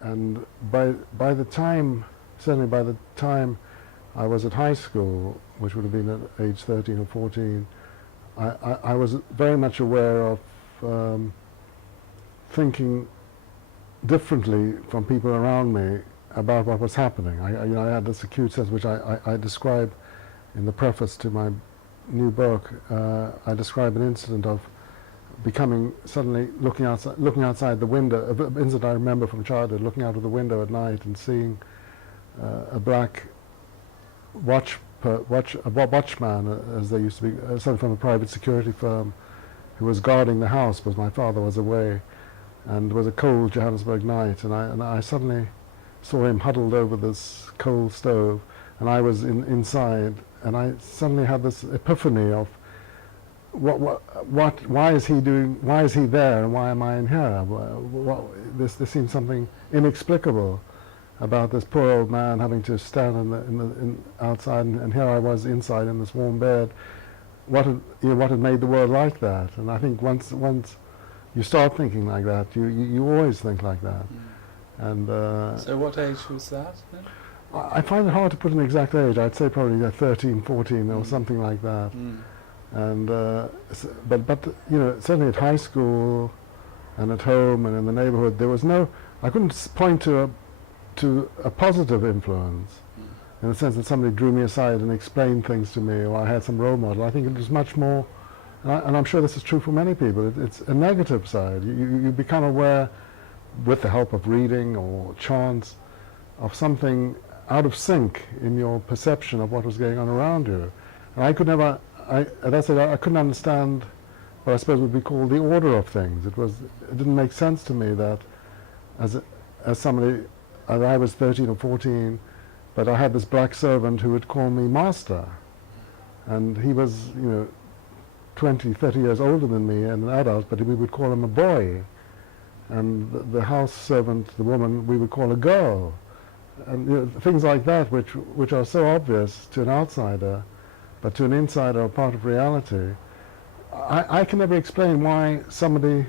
And by the time, certainly by the time I was at high school, which would have been at age 13 or 14, I was very much aware of thinking differently from people around me about what was happening. I had this acute sense, which I describe in the preface to my new book. I describe an incident of becoming suddenly looking outside the window, an incident I remember from childhood, looking out of the window at night and seeing a black watchman, as they used to be, someone from a private security firm, who was guarding the house because my father was away, and it was a cold Johannesburg night, and I suddenly saw him huddled over this coal stove, and I was inside, and I suddenly had this epiphany of why is he there, and why am I in here? There seemed something inexplicable about this poor old man having to stand outside, and here I was inside in this warm bed. What had made the world like that? And I think once you start thinking like that, you always think like that. And so what age was that then? I find it hard to put an exact age. I'd say probably 13, 14 or something like that. And but certainly at high school and at home and in the neighborhood, there was I couldn't point to a positive influence in the sense that somebody drew me aside and explained things to me, or I had some role model. I think it was much more, and I'm sure this is true for many people, it's a negative side. You become aware, with the help of reading or chance, of something out of sync in your perception of what was going on around you. And I could never, I couldn't understand what I suppose would be called the order of things. It didn't make sense to me that as somebody, as I was 13 or 14, but I had this black servant who would call me master. And he was, 20, 30 years older than me and an adult, but we would call him a boy. And the house servant, the woman, we would call a girl. And things like that, which are so obvious to an outsider, but to an insider are part of reality. I can never explain why somebody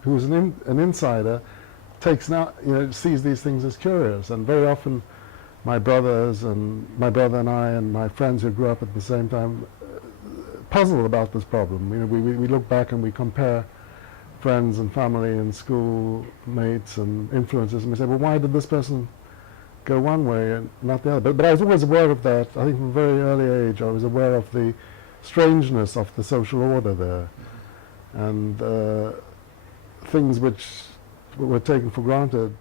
who's an insider sees these things as curious. And very often my brother and I and my friends who grew up at the same time puzzle about this problem. We look back and we compare friends and family and school mates and influences, and we say, well, why did this person go one way and not the other? But I was always aware of that. I think from a very early age I was aware of the strangeness of the social order there, and things which were taken for granted